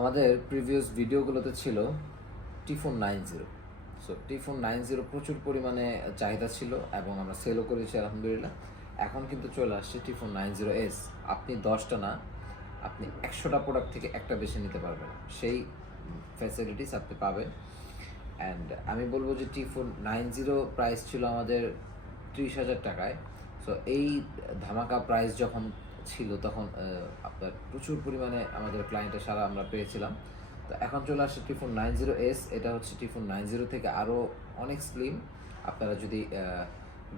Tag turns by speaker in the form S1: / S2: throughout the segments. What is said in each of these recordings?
S1: আমাদের প্রিভিয়াস ভিডিওগুলোতে ছিল T T phone nine zero so T T phone nine zero প্রচুর পরিমাণে চাহিদা ছিল এবং আমরা সেলও করেছি, আলহামদুলিল্লাহ। এখন কিন্তু চলে আসছে T T phone nine zero S আপনি দশটা না, আপনি একশোটা প্রোডাক্ট থেকে একটা বেছে নিতে পারবেন। সেই ফ্যাসিলিটিস আপনি পাবেন। অ্যান্ড আমি বলব যে T T phone nine zero price ছিল আমাদের ত্রিশ হাজার টাকায়। সো এই ধামাকা প্রাইস যখন ছিল তখন আপনার প্রচুর পরিমাণে আমাদের ক্লায়েন্টের সারা আমরা পেয়েছিলাম। তো এখন চলে আসছে টিফোন নাইন জিরো এস এটা হচ্ছে টিফোন নাইন জিরো থেকে আরও অনেক স্লিম আপনারা যদি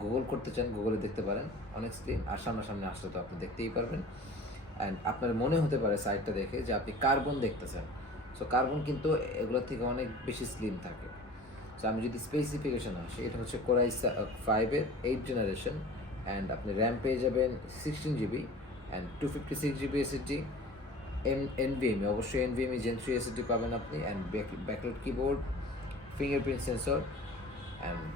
S1: গুগল করতে চান গুগলে দেখতে পারেন, অনেক স্লিম আর সামনাসামনি আসলে তো আপনি দেখতেই পারবেন। অ্যান্ড আপনার মনে হতে পারে সাইডটা দেখে যে আপনি কার্বন দেখতেছেন। সো কার্বন কিন্তু এগুলোর থেকে অনেক বেশি স্লিম থাকে। সো আমি যদি স্পেসিফিকেশন আসি, এটা হচ্ছে কোরাই ফাইভের এইট জেনারেশন অ্যান্ড আপনি র্যাম পেয়ে যাবেন sixteen GB and two fifty six GB SSD M NVMe অবশ্যই এনভিএমই জেন থ্রি এসএসডি পাবেন আপনি and backlit keyboard fingerprint sensor and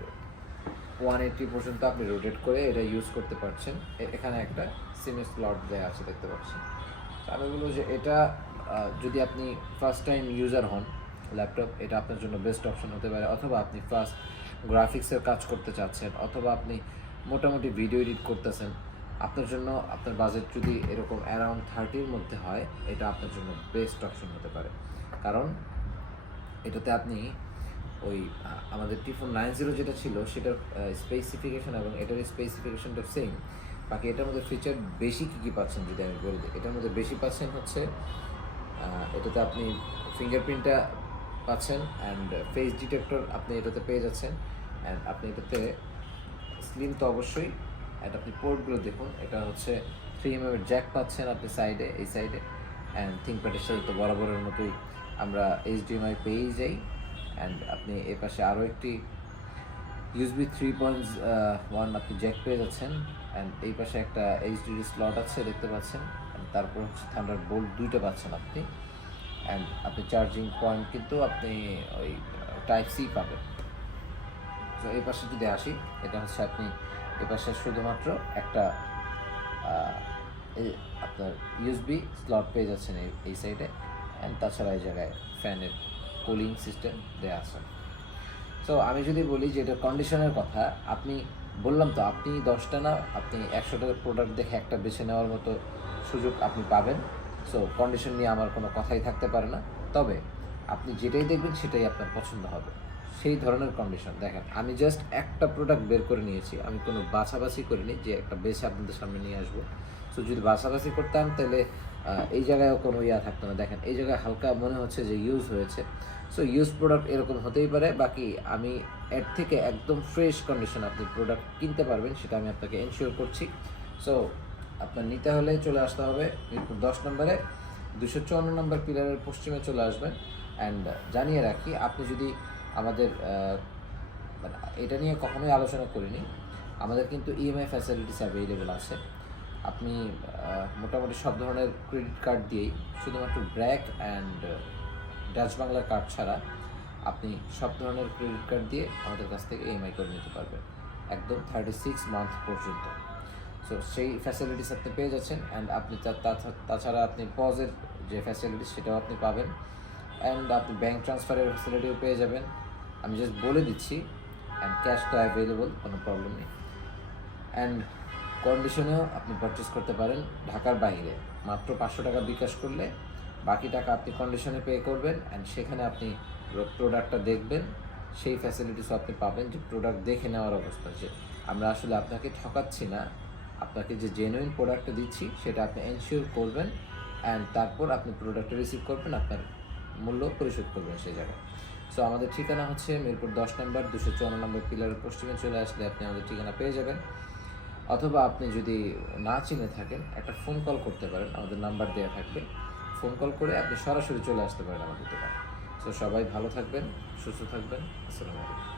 S1: one eighty পর্যন্ত আপনি রোটেট করে এটা ইউজ করতে পারছেন। এখানে একটা সিম স্লট দেওয়া আছে, দেখতে পাচ্ছেন। আমি বলব যে এটা যদি আপনি ফার্স্ট টাইম ইউজার হন ল্যাপটপ এটা আপনার জন্য বেস্ট অপশন হতে পারে। অথবা আপনি ফার্স্ট গ্রাফিক্সের কাজ করতে চাচ্ছেন, অথবা আপনি মোটামুটি ভিডিও এডিট করতেছেন আপনার জন্য আপনার বাজেট যদি এরকম অ্যারাউন্ড থার্টির মধ্যে হয়, এটা আপনার জন্য বেস্ট অপশন হতে পারে। কারণ এটাতে আপনি ওই আমাদের টিফোন নাইন জিরো যেটা ছিল, সেটার স্পেসিফিকেশন এবং এটার স্পেসিফিকেশনটা সেম বাকি এটার মধ্যে ফিচার বেশি কী কী পাচ্ছেন যদি আমি বলে? এটার মধ্যে বেশি পাচ্ছেন হচ্ছে এটাতে আপনি ফিঙ্গারপ্রিন্টটা পাচ্ছেন অ্যান্ড ফেস ডিটেক্টর আপনি এটাতে পেয়ে যাচ্ছেন। অ্যান্ড আপনি এটাতে স্লিম তো অবশ্যই অ্যান্ড আপনি পোর্টগুলো দেখুন, এটা হচ্ছে থ্রি এম এর জ্যাক পাচ্ছেন আপনি সাইডে এই সাইডে অ্যান্ড থিঙ্কপ্যাডের সাথে তো বরাবরের মতোই আমরা এইচডিএমআই পেয়েই যাই। অ্যান্ড আপনি এ পাশে আরও একটি ইউএসবি থ্রি পয়েন্ট ওয়ান আপনি জ্যাক পেয়ে যাচ্ছেন। অ্যান্ড এই পাশে একটা এইচডিডি স্লট আছে, দেখতে পাচ্ছেন। তারপর হচ্ছে থান্ডার বোল্ট দুইটা পাচ্ছেন আপনি। অ্যান্ড আপনি চার্জিং পয়েন্ট কিন্তু আপনি ওই টাইপ সি পাবেন। তো এই পাশে যদি আসি, এটা হচ্ছে আপনি এ পাশে শুধুমাত্র একটা আপনার ইউএসবি স্লট পেয়ে যাচ্ছেন এই সাইডে অ্যান্ড তাছাড়া এই জায়গায় ফ্যানের কুলিং সিস্টেম দেওয়া আছে। সো আমি যদি বলি যে এটা কন্ডিশনের কথা, আপনি বললাম তো, আপনি দশটা না, আপনি একশোটা প্রোডাক্ট দেখে একটা বেছে নেওয়ার মতো সুযোগ আপনি পাবেন। সো কন্ডিশন নিয়ে আমার কোনো কথাই থাকতে পারে না। তবে আপনি যেটাই দেখবেন সেটাই আপনার পছন্দ হবে। সেই ধরনের কন্ডিশন দেখেন, আমি জাস্ট একটা প্রোডাক্ট বের করে নিয়েছি। আমি কোনো বাছাবাছি করিনি যে একটা বেছে আপনাদের সামনে নিয়ে আসব। সো যদি বাছাবাছি করতাম, তাহলে এই জায়গায়ও কোনো ইয়া থাকতো না। দেখেন, এই জায়গায় হালকা মনে হচ্ছে যে ইউজ হয়েছে। সো ইউজ প্রোডাক্ট এরকম হতেই পারে। বাকি আমি এর থেকে একদম ফ্রেশ কন্ডিশন আপনি প্রোডাক্ট কিনতে পারবেন, সেটা আমি আপনাকে এনশিওর করছি। সো আপনার নিতে হলে চলে আসতে হবে মিরপুর দশ নম্বরে। দুশো চুয়ান্ন নম্বর পিলারের পশ্চিমে চলে আসবেন। অ্যান্ড জানিয়ে রাখি, আপনি যদি আমাদের মানে এটা নিয়ে কখনোই আলোচনা করিনি। আমাদের কিন্তু E ইএমআই ফ্যাসিলিটিস অ্যাভেলেবেল আছে। আপনি মোটামুটি সব ধরনের ক্রেডিট কার্ড দিয়েই শুধুমাত্র ব্র্যাক অ্যান্ড ডাচ বাংলার কার্ড ছাড়া আপনি সব ধরনের ক্রেডিট কার্ড দিয়ে আমাদের কাছ থেকে ইএমআই করে নিতে পারবেন, একদম থার্টি সিক্স মান্থ পর্যন্ত। সো সেই ফ্যাসিলিটিস আপনি পেয়ে যাচ্ছেন অ্যান্ড আপনি তাছাড়া আপনি পজের যে ফ্যাসিলিটিস সেটাও আপনি পাবেন। অ্যান্ড আপনি ব্যাঙ্ক ট্রান্সফারের ফ্যাসিলিটিও পেয়ে যাবেন। আমি জাস্ট বলে দিচ্ছি অ্যান্ড ক্যাশ তো অ্যাভেলেবল কোনো প্রবলেম নেই। অ্যান্ড কন্ডিশনেও আপনি পারচেস করতে পারেন ঢাকার বাইরে। মাত্র পাঁচশো টাকা বিকাশ করলে বাকি টাকা আপনি কন্ডিশনে পে করবেন অ্যান্ড সেখানে আপনি প্রোডাক্টটা দেখবেন, সেই ফ্যাসিলিটিসও আপনি পাবেন যে প্রোডাক্ট দেখে নেওয়ার অবস্থা। যে আমরা আসলে আপনাকে ঠকাচ্ছি না, আপনাকে যে জেনুইন প্রোডাক্টটা দিচ্ছি, সেটা আপনি এনশিওর করবেন অ্যান্ড তারপর আপনি প্রোডাক্টটা রিসিভ করবেন, আপনার মূল্য পরিশোধ করবেন সেই জায়গায়। সো আমাদের ঠিকানা হচ্ছে মিরপুর দশ নম্বর, দুশো চুয়ান্ন নম্বর পিলারের পশ্চিমে চলে আসলে আপনি আমাদের ঠিকানা পেয়ে যাবেন। অথবা আপনি যদি না চিনে থাকেন, একটা ফোন কল করতে পারেন, আমাদের নাম্বার দেওয়া থাকবে। ফোন কল করে আপনি সরাসরি চলে আসতে পারেন আমাদের দোকানে। সো সবাই ভালো থাকবেন, সুস্থ থাকবেন। আসসালামু আলাইকুম।